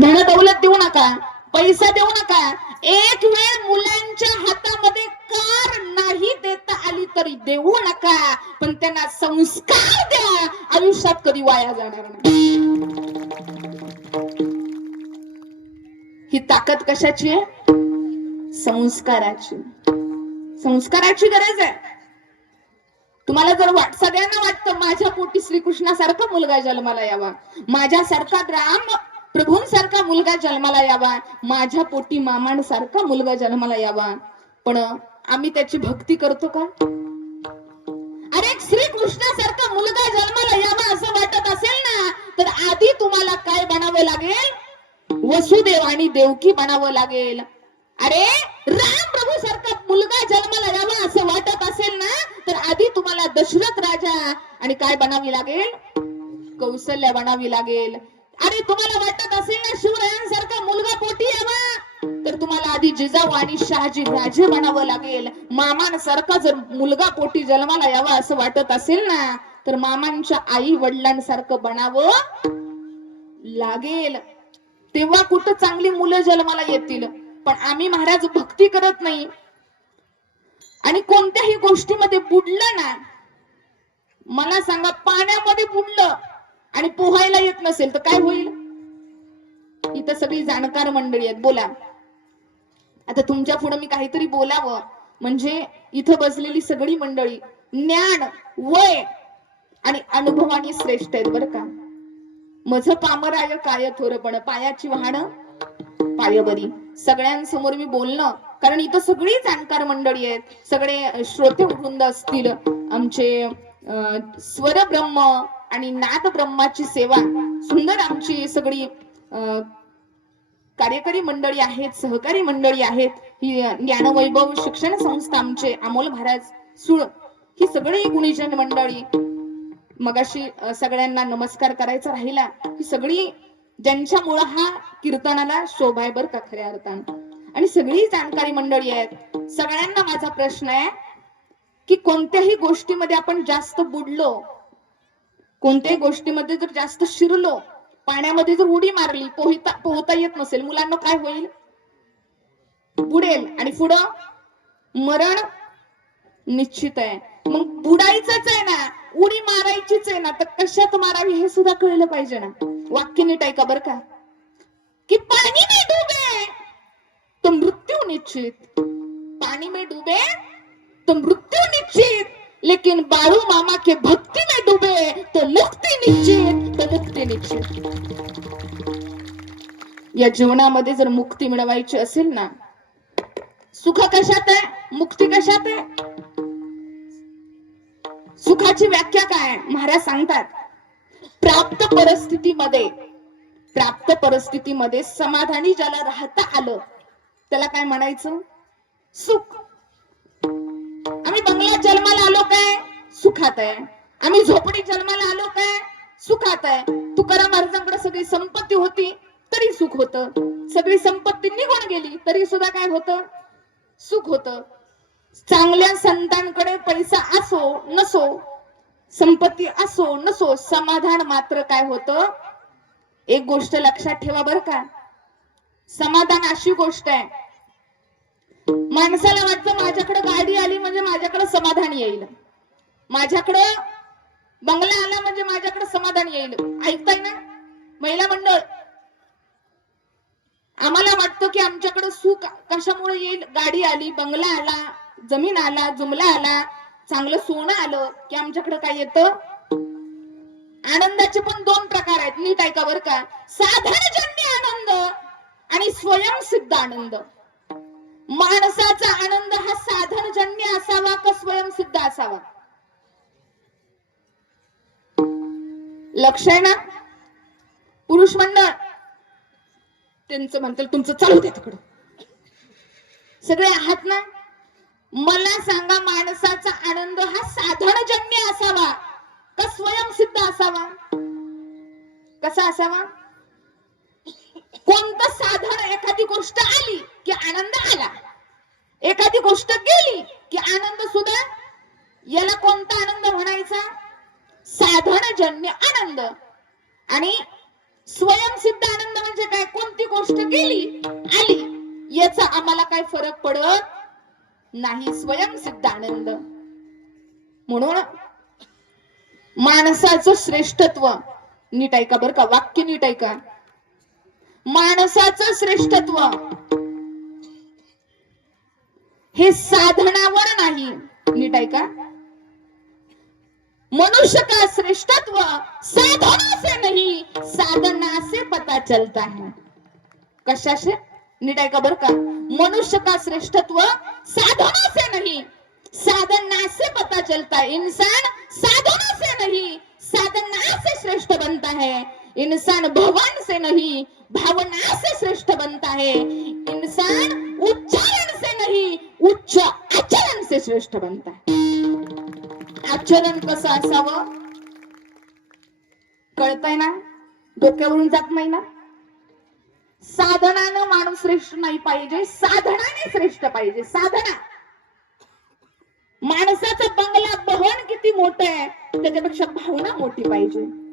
धन दौलत देऊ नका पैसा देऊ नका. एक वेळ मुलांच्या हातामध्ये कार नाही देता आली तरी देऊ नका पण त्यांना संस्कार द्या आयुष्यात कधी वाया जाणार नाही. ही ताकद कशाची आहे? संस्काराची. संस्काराची गरज आहे. तुम्हाला जर वाट सगळ्यांना वाटतं माझ्या पोटी श्रीकृष्णासारखा मुलगा जन्माला यावा. माझ्यासारखा राम प्रभूंसारखा मुलगा जन्माला यावा. माझ्या पोटी मामांसारखा मुलगा जन्माला यावा. पण आम्ही त्याची भक्ती करतो का? अरे श्रीकृष्णासारखा मुलगा जन्माला यावा असं वाटत असेल ना तर आधी तुम्हाला काय बनावं लागेल? वसुदेव आणि देवकी बनावं लागेल. अरे राम प्रभू सारखा मुलगा जन्माला यावा असं वाटत असेल ना तर आधी तुम्हाला दशरथ राजा आणि काय बनावी लागेल? कौशल्य बनावी लागेल. अरे तुम्हाला वाटत असेल ना शिवरायांसारखा मुलगा पोटी यावा तर तुम्हाला आधी जिजाऊ आणि शहाजी राजे बनावं लागेल. मामांसारखा जर मुलगा पोटी जन्माला यावा असं वाटत असेल ना तर मामांच्या आई वडिलांसारखं बनावं लागेल. तेव्हा कुठं चांगली मुलं जन्माला येतील? पण आम्ही महाराज भक्ती करत नाही. आणि कोणत्याही गोष्टीमध्ये बुडलं ना मला सांगा पाण्यामध्ये बुडलं. आणि पोहायला येत नसेल तर काय होईल? इथं सगळी जाणकार मंडळी आहेत. बोला. आता तुमच्यापुढे मी काहीतरी बोलावं. म्हणजे इथं बसलेली सगळी मंडळी ज्ञान वय आणि अनुभवाने श्रेष्ठ आहेत बरं का. मझ पामराय काय थोरपण? पायाची वाहन पायबरी सगळ्यांसमोर मी बोलणं. कारण इथं सगळी जाणकार मंडळी आहेत. सगळे श्रोते वृंद असतील. आमचे स्वर ब्रह्म आणि नाथ ब्रह्माची सेवा. सुंदर आमची सगळी कार्यकारी मंडळी आहेत सहकारी मंडळी आहेत. ही ज्ञानवैभव शिक्षण संस्था आमचे अमोल महाराज सुळ ही सगळी गुणीजन मंडळी. मगाशी सगळ्यांना नमस्कार करायचा राहिला. ही सगळी ज्यांच्यामुळं हा कीर्तनाला शोभाय बर का खऱ्या अर्थानं. आणि सगळी जाणकारी मंडळी आहेत. सगळ्यांना माझा प्रश्न आहे की कोणत्याही गोष्टीमध्ये आपण जास्त बुडलो कोणत्याही गोष्टीमध्ये जर जास्त शिरलो पाण्यामध्ये जर उडी मारली पोहता पोहता येत नसेल मुलांना काय होईल? बुडेल आणि पुढं मरण निश्चित आहे. मग बुडायचंच आहे ना उडी मारायचीच आहे ना तर कशात मारावी हे सुद्धा कळलं पाहिजे ना. वाक्य नीट ऐका बर का. की पाणी में डुबे तो मृत्यू निश्चित. पाणी में डुबे तो मृत्यू निश्चित. लेकिन बाळू मामा के भक्ति में डूबे तो मुक्ती निश्चित तो मुक्ती निश्चित। या जीवनामध्ये जर मुक्ती मिळवायची असेल ना सुख कशात आहे? मुक्ती कशात आहे? सुखाची व्याख्या काय? महाराज सांगतात प्राप्त परिस्थितीमध्ये प्राप्त परिस्थितीमध्ये समाधानी ज्याला राहता आलं त्याला काय म्हणायचं? सुख. जन्माला आलो काय? सुखात आहे. आम्ही झोपडी जन्माला आलो काय? सुखात आहे. तुकाराम महाराजांकडे सगळी संपत्ती होती तरी सुख होत. सगळी संपत्ती निघून गेली तरी सुद्धा काय होत? सुख होत. चांगल्या संतांकडे पैसा असो नसो संपत्ती असो नसो समाधान मात्र काय होत? एक गोष्ट लक्षात ठेवा बर का. समाधान अशी गोष्ट आहे माणसाला वाटतं माझ्याकडे गाडी आली म्हणजे माझ्याकडे समाधान येईल. माझ्याकडे बंगला आला म्हणजे माझ्याकडे समाधान येईल. ऐकताय ना? महिला मंडळ आम्हाला वाटतं की आमच्याकडे सुख कशामुळे येईल? गाडी आली बंगला आला जमीन आला जुमला आला चांगलं सोनं आलं की आमच्याकडे काय येतं? आनंदाचे पण दोन प्रकार आहेत. नीट ऐका बर का. साधनजन्य आनंद आणि स्वयंसिद्ध आनंद. माणसाचा आनंद हा साधनजन्य असावा का स्वयंसिद्ध असावा? लक्ष आहे ना? पुरुष मंडळ. त्यांचं म्हणतात तुमचं चालू दे तिकडं. सगळे आहात ना? मला सांगा माणसाचा आनंद हा साधनजन्य असावा का स्वयंसिद्ध असावा? कसा असावा? कोणतं साधन एखादी गोष्ट आली की आनंद आला? एखादी गोष्ट गेली की आनंद सुद्धा याला कोणता आनंद म्हणायचा? साधनजन्य आनंद. आणि स्वयंसिद्ध आनंद म्हणजे काय? कोणती गोष्ट गेली आली याचा आम्हाला काय फरक पडत नाही? स्वयंसिद्ध आनंद. म्हणून माणसाचं श्रेष्ठत्व नीट ऐका बरं का वाक्य नीट ऐका. माणसाचं श्रेष्ठत्व हे साधनावर नाही. नीट ऐका. मनुष्य का श्रेष्ठत्व? साधना से नहीं साधना से पता चलता है. कशा से नीट ऐका बर का. मनुष्य का श्रेष्ठत्व? साधना से नहीं साधना से पता चलता है. इंसान साधना से नहीं साधना से श्रेष्ठ बनता है. इंसान भवन से नहीं भावना से श्रेष्ठ बनता है. इंसान उच्चार से उच्च आचरण से श्रेष्ठ बनता है। आचरण कसं असावं? कळतंय ना? डोक्यावरून जात नाही ना? साधनानं माणूस श्रेष्ठ नाही पाहिजे साधनाने श्रेष्ठ पाहिजे साधना. माणसाचा बंगला बहन किती मोठं आहे त्याच्यापेक्षा भावना मोठी पाहिजे.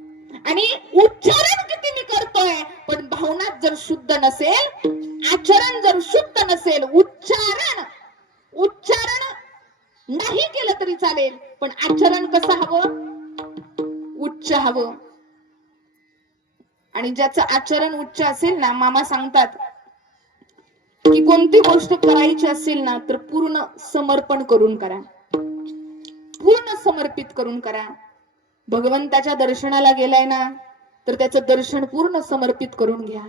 आणि उच्चारण किती मी करतोय? पण भावना जर शुद्ध नसेल आचरण जर शुद्ध नसेल उच्चारण उच्चारण नाही केलं तरी चालेल पण आचरण कसं हवं? उच्च हवं. आणि ज्याचं आचरण उच्च असेल ना मामा सांगतात की कोणती गोष्ट करायची असेल ना तर पूर्ण समर्पण करून करा. पूर्ण समर्पित करून करा. भगवंताच्या दर्शनाला गेलाय ना तर त्याचं दर्शन पूर्ण समर्पित करून घ्या.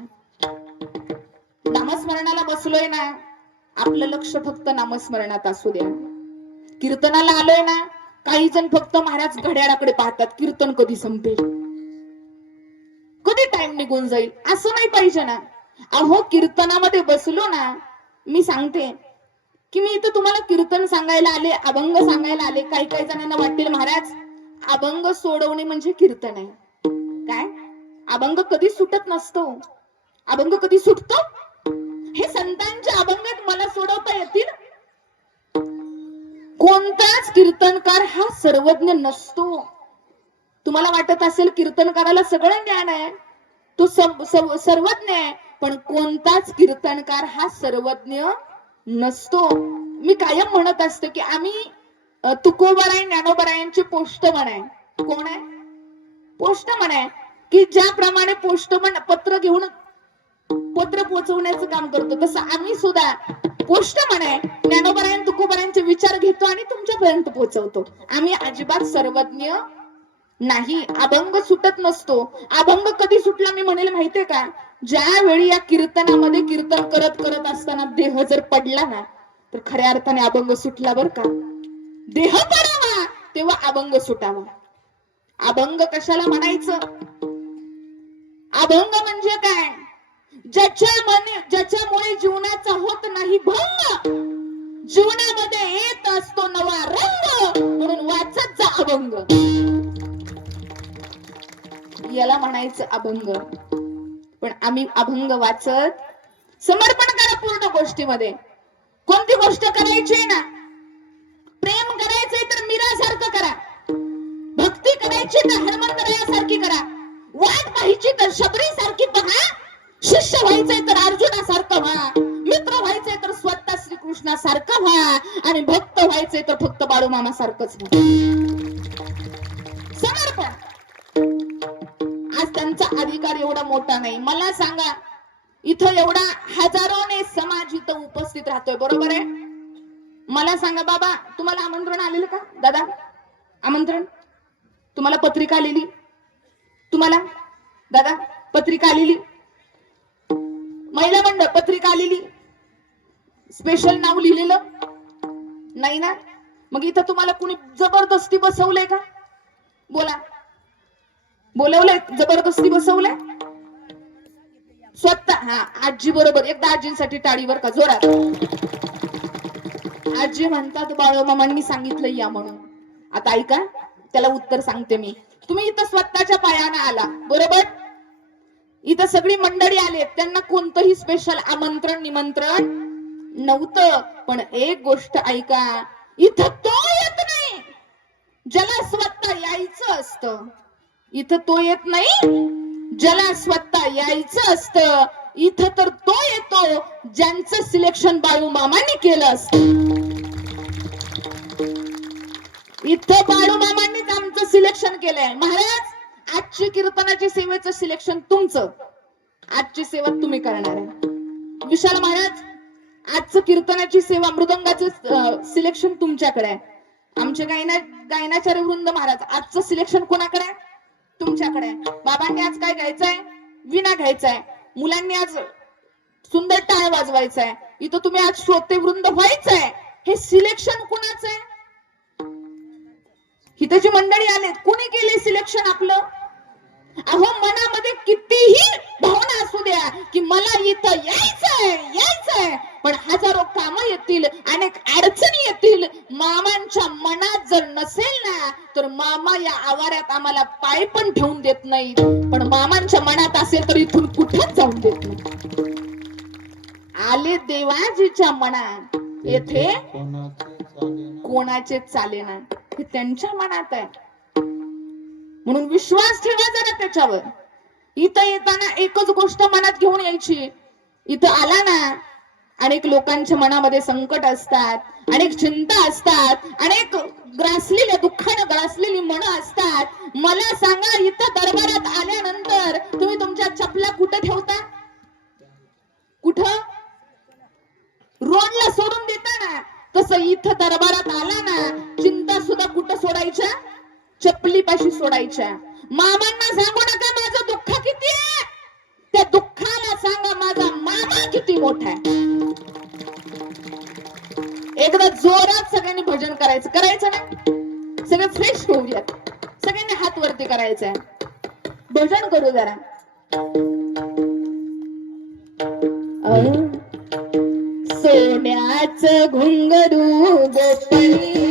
नामस्मरणाला बसलोय ना आपलं लक्ष फक्त नामस्मरणात असू द्या. कीर्तनाला आलोय ना काही जण फक्त महाराज घड्याळाकडे पाहतात कीर्तन कधी संपेल? कधी टाइम निघून जाईल? असं नाही पाहिजे ना. अहो कीर्तनामध्ये बसलो ना मी सांगते की मी इथं तुम्हाला कीर्तन सांगायला आले अभंग सांगायला आले काही काही जणांना वाटेल महाराज अभंग सोडवणे म्हणजे कीर्तन. आहे काय? अभंग कधी सुटत नसतो. अभंग कधी सुटतो? हे संतांच्या अभंगात मला सोडवता येतील. कोणताच कीर्तनकार हा सर्वज्ञ नसतो. तुम्हाला वाटत असेल कीर्तनकाराला सगळं ज्ञान आहे. तो सर्वज्ञ आहे पण कोणताच कीर्तनकार हा सर्वज्ञ नसतो. मी कायम म्हणत असते की आम्ही तुकोबराय ज्ञानोबरायांचे पोष्टमन आहे कोण आहे? पोष्टमन आहे की ज्याप्रमाणे पोष्टमन पत्र घेऊन पत्र पोहोचवण्याचं काम करतो. तसं आम्ही सुद्धा पोष्टमन आहे ज्ञानोबरायन तुकोबरायांचे विचार घेतो आणि तुमच्यापर्यंत पोहोचवतो आम्ही अजिबात सर्वज्ञ नाही. अभंग सुटत नसतो. अभंग कधी सुटला मी म्हणेल माहितीये का? ज्या वेळी या कीर्तनामध्ये कीर्तन करत करत असताना देह जर पडला ना तर खऱ्या अर्थाने अभंग सुटला बर का? देह पडावा तेव्हा अभंग सुटावा. अभंग कशाला म्हणायचं? अभंग म्हणजे काय? ज्याच्या मने ज्याच्यामुळे जीवनाचा होत नाही भंग जीवनामध्ये येत असतो नवा रंग म्हणून वाचत जा अभंग. याला म्हणायचं अभंग. पण आम्ही अभंग वाचत समर्पण करा पूर्ण गोष्टीमध्ये. कोणती गोष्ट करायची आहे ना? करण्यासारखं करा. भक्ती करायची तर हनुमंतरायासारखी करा. वाट पाहायची तर शबरी सारखी पहा. शिष्य व्हायचंय तर अर्जुनासारखं व्हा. मित्र व्हायचंय तर स्वतः श्रीकृष्णासारखं व्हा. आणि भक्त व्हायचंय तर फक्त बाळूमामा सारखंच व्हा. समर्पण. आज त्यांचा अधिकार एवढा मोठा नाही. मला सांगा इथं एवढा हजारोने समाज इथं उपस्थित राहतोय. बरोबर आहे? मला सांगा बाबा तुम्हाला आमंत्रण आलेलं का? दादा आमंत्रण? तुम्हाला पत्रिका आलेली? तुम्हाला? दादा पत्रिका आलेली? महिला मंडळ पत्रिका आलेली? स्पेशल नाव लिहिलेलं? नाही ना? मग इथं तुम्हाला कुणी जबरदस्ती बसवलंय का? बोला. बोलवलंय? जबरदस्ती बसवलंय? स्वतः हा आजी बरोबर एकदा आजींसाठी टाळीवर का जोरात. आजी म्हणतात बाळमामांनी सांगितलं या म्हणून. आता ऐका त्याला उत्तर सांगते मी. तुम्ही इथं स्वतःच्या पायानं आला बरोबर? इथं सगळी मंडळी आले त्यांना कोणतंही स्पेशल आमंत्रण निमंत्रण नव्हतं. पण एक गोष्ट ऐका इथं तो येत नाही. ज्याला स्वतः यायचं असतं इथं तो येत नाही. ज्याला स्वतः यायचं असतं इथं तर तो येतो ज्यांचं सिलेक्शन बाळू मामांनी केलं असतं. इथं बाळू मामांनीच आमचं सिलेक्शन केलंय. महाराज आजची कीर्तनाची सेवेचं सिलेक्शन तुमचं. आजची सेवा तुम्ही करणार आहे. विशाल महाराज आजचं कीर्तनाची सेवा मृदंगाचं सिलेक्शन तुमच्याकडे आहे. आमचे गायना गायनाचार्य वृंद महाराज आजचं सिलेक्शन कोणाकडे आहे? तुमच्याकडे आहे. बाबांनी आज काय घ्यायचंय विना घ्यायचाय मुलांनी आज सुंदर टाळ वाजवायचा आहे. इथं तुम्ही आज श्रोते वृंद व्हायचंय हे सिलेक्शन कुणाचं आहे? इथं जी मंडळी आलेत कुणी केले सिलेक्शन आपलं? अहो मनामध्ये कितीही भावना असू द्या की मला इथं यायचंय यायचंय. पण हजारो कामं येतील अनेक अडचणी येतील. मामांच्या मनात जर नसेल ना तर मामा या आवारात आम्हाला पाय पण ठेवून देत नाहीत. पण मामांच्या मनात असेल तर इथून कुठेच जाऊन देत नाही आले देवाजीच्या मनात. येथे कोणाचे चालेना? हे त्यांच्या मनात आहे. म्हणून विश्वास ठेवा जरा त्याच्यावर. इथं येताना एकच गोष्ट मनात घेऊन यायची. इथं आला ना अनेक लोकांच्या मनामध्ये संकट असतात अनेक चिंता असतात अनेक ग्रासलेल्या दुःखानं ग्रासलेली मनं असतात. मला सांगा इथं दरबारात आल्यानंतर तुम्ही तुमच्या चपला कुठं ठेवता? कुठं? रोडला सोडून देता ना. तसं इथं दरबारात आला ना चिंता सुद्धा कुठं सोडायच्या? चपलीपाशी सोडायच्या. मामांना सांगू नका माझं दुःख किती आहे? त्या दुःखाला सांगा माझा मामा किती मोठा आहे. एकदा जोरात सगळ्यांनी भजन करायचं. करायचं ना सगळे फ्रेश होऊयात सगळ्यांनी हात वरती करायचंय भजन करू जरा. अं. सोन्याच घुंगरू गोपणीला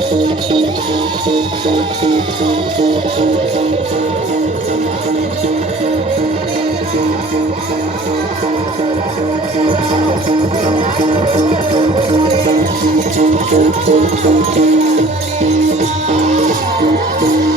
Thank you.